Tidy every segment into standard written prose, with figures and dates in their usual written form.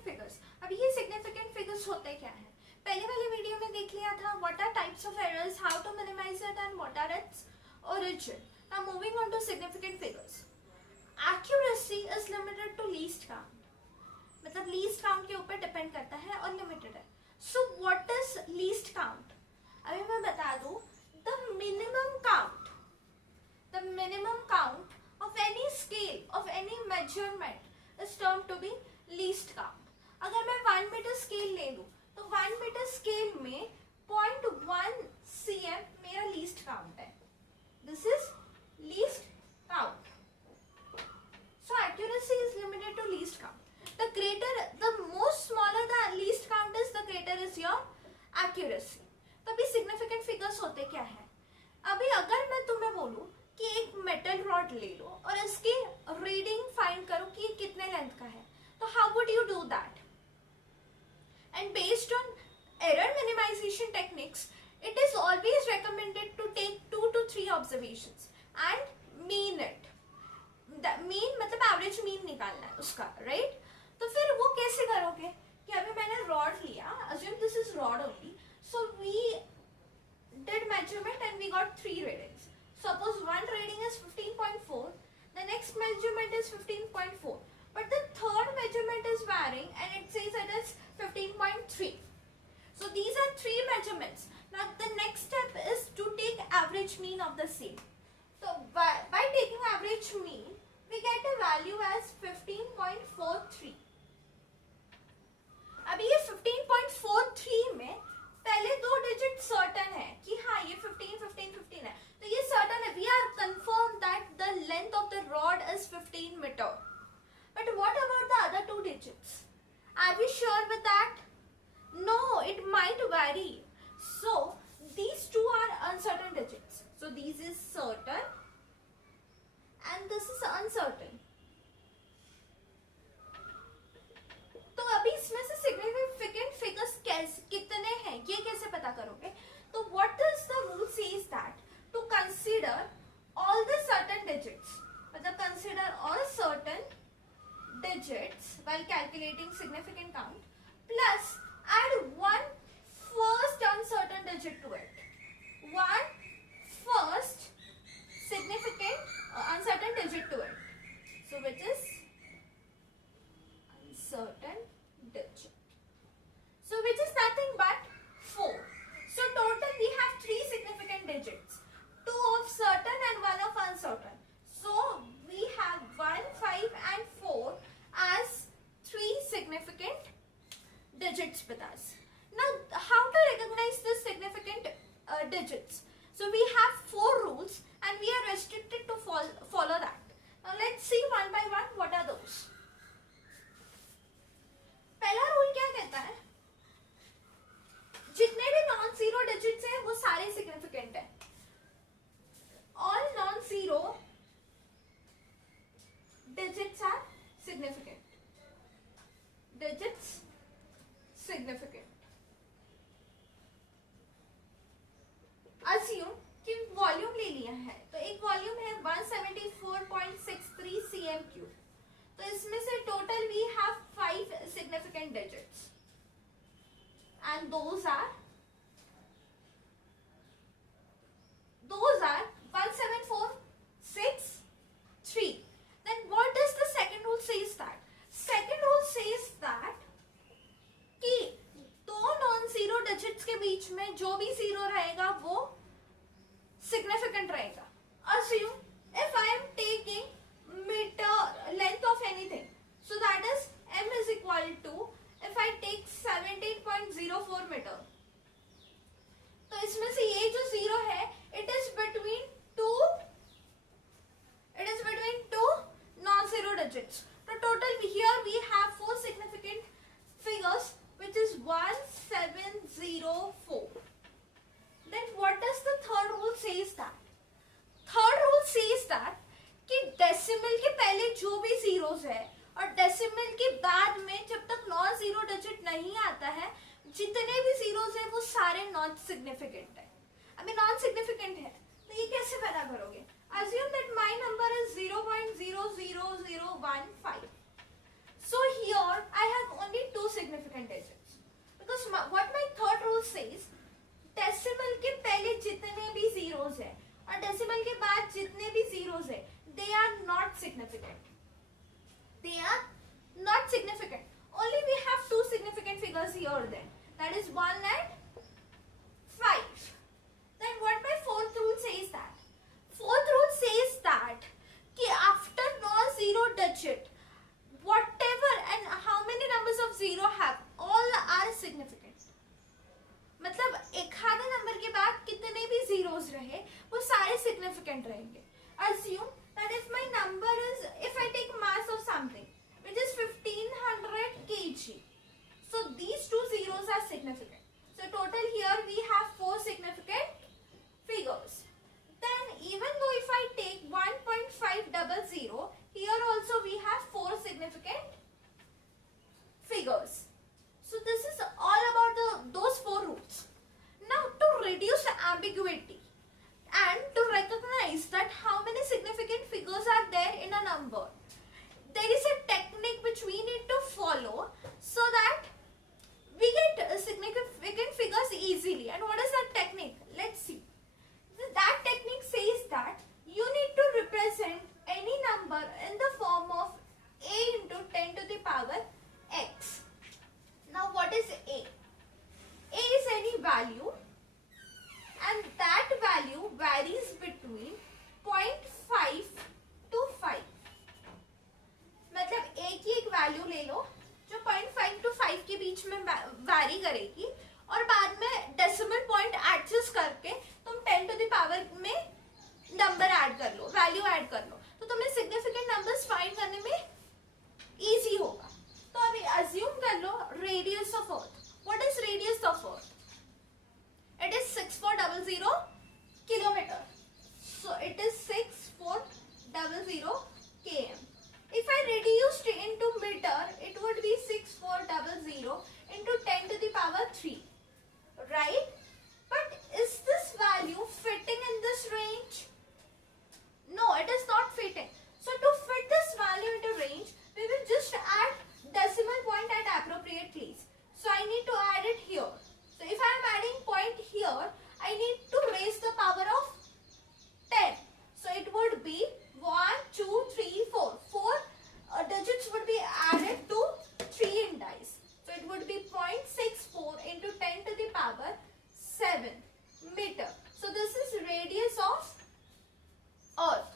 Significant figures. अब ये significant figures होते क्या है, पहले वाले वीडियो में देख लिया था what are types of errors, how to minimise it and what are its origin. Now moving on to significant figures. Accuracy is limited to least count, मतलब लीस्ट काउंट के ऊपर डिपेंड करता है और लिमिटेड है। So what is least count? अभी मैं बता दूं, the minimum count of any scale of any measurement is termed to be least count. अगर मैं 1 मीटर स्केल ले लूं तो 1 मीटर स्केल में 0.1 cm मेरा लीस्ट काउंट है. This is least count. So accuracy is limited to least count. The most smaller the least count is, the greater is your accuracy. तभी significant figures होते क्या है? अभी अगर मैं तुम्हें बोलूं कि एक मेटल रॉड ले लो और इसकी रीडिंग फाइंड करो कि ये कितने लेंथ का है, तो how would you do that? And based on error minimisation techniques, it is always recommended to take 2 to 3 observations and mean it. Mean मतलब एवरेज मीन निकालना है उसका, राइट? तो फिर वो कैसे करोगे कि अभी मैंने रॉड लिया, assume this is rod only, so we did measurement and we got 3 readings. Suppose one reading is 15.4, the next measurement is 15.4, but the third measurement is varying and it says it is 15.3. So these are 3 measurements. Now the next step is to take average mean of the same. So by taking average mean, we get a value as 15.43. अभी ये 15.43 में पहले 2 digit certain है कि हाँ ये 15 है, तो ये सर्टन है. We are confirm that the length of the rod is 15 metre. But what about the other 2 digits? Are we sure with that? No, it might vary. So these 2 are uncertain digits. So this is certain and this is uncertain. तो अभी इसमें से significant figures कितने हैं ये कैसे पता करोगे? तो what does the rule says that to consider all the certain digits, मतलब consider all certain digits while calculating significant count, plus add one first uncertain digit to it. One first significant uncertain digit to it, so which is uncertain digit, so which is nothing but 4. So total we have 3 significant digits, 2 of certain and 1 of uncertain. So we have 1, 5 and 4 as 3 significant digits with us. Now how to recognize the significant digits? So we have 4 rules and we are restricted to follow that. Now let's see one by one what are those. पहला rule क्या कहता है? जितने भी non zero digits हैं वो सारे significant हैं. All non zero digits are significant. Digits significant. Assume कि वॉल्यूम ले लिया है, तो एक वॉल्यूम है 174.63 cm3. तो इसमें से total we have 5 significant digits and those are 17463. Then what does the second rule says that? Second rule says that कि 2 नॉन जीरो डिजिट्स के बीच में जो भी जीरो रहेगा वो सिग्निफिकेंट रहेगा. Assume if I am taking meter length of anything, so that is m is equal to, if I take 17.04 meter, तो इसमें से ये जो जीरो है it is between two non-zero digits. So total here we have 4 significant figures which is 1704. Then what does the third rule says that? Third rule says that कि decimal के पहले जो भी जीरोस है और डेसिमल के बाद में जब तक नॉन जीरो डिजिट नहीं आता है, जितने भी जीरोस है वो सारे नॉन सिग्निफिकेंट है. अभी नॉन सिग्निफिकेंट है तो ये कैसे पता करोगे? Assume that my number is 0.000015. So here I have only 2 that is 1 and 5. Then what my fourth rule says that? Fourth rule says that after non-zero digit, whatever and how many numbers of zero have, all are significant. मतलब एखादे number के बाद कितने भी zeros रहे वो सारे significant रहेंगे. Assume that if my number is, if I take mass of something which is 1500 kg, so these two zeros are significant. So total here we have 4 significant figures. Then even though if I take 1.500, here also we have 4 significant figures. So this is all about those 4 rules. Now to reduce ambiguity and to recognize that how many significant figures are there in a number, there is a technique which we need to follow so that we get significant figures easily. And what is that technique? Let's see. That technique says that you need to represent any number in the form of a into 10 to the power x. Now what is a? A is any value and that value varies between 0.5 to 5. मतलब a की एक value ले लो जो 0.5 to 5 के बीच में vary करेगी और बाद में डेसिमल पॉइंट एडजस्ट करके तुम 10 टू द पावर में नंबर ऐड कर लो, वैल्यू ऐड कर लो, तो तुम्हें सिग्निफिकेंट नंबर्स फाइंड करने में इजी होगा. तो अभी अज्यूम कर लो radius of earth. What is radius of earth? It is 6400 kilometre. So it is 6400 km. If I reduced into meter, it would be 6400 into 10 to the power 3. Right? But is this value fitting in this range? No, it is not fitting. So to fit this value into range, we will just add decimal point at appropriate place. So I need to add it here. So if I am adding point here, I need to raise the power of 10. So it would be 1, 2, 3, 4. 4 digits would be added to 3 indices. So it would be 0.64 into 10 to the power 7 meter. So this is radius of Earth.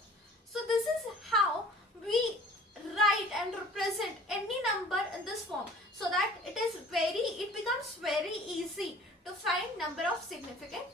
So this is how we write and represent any number in this form, so that it becomes very easy to find number of significant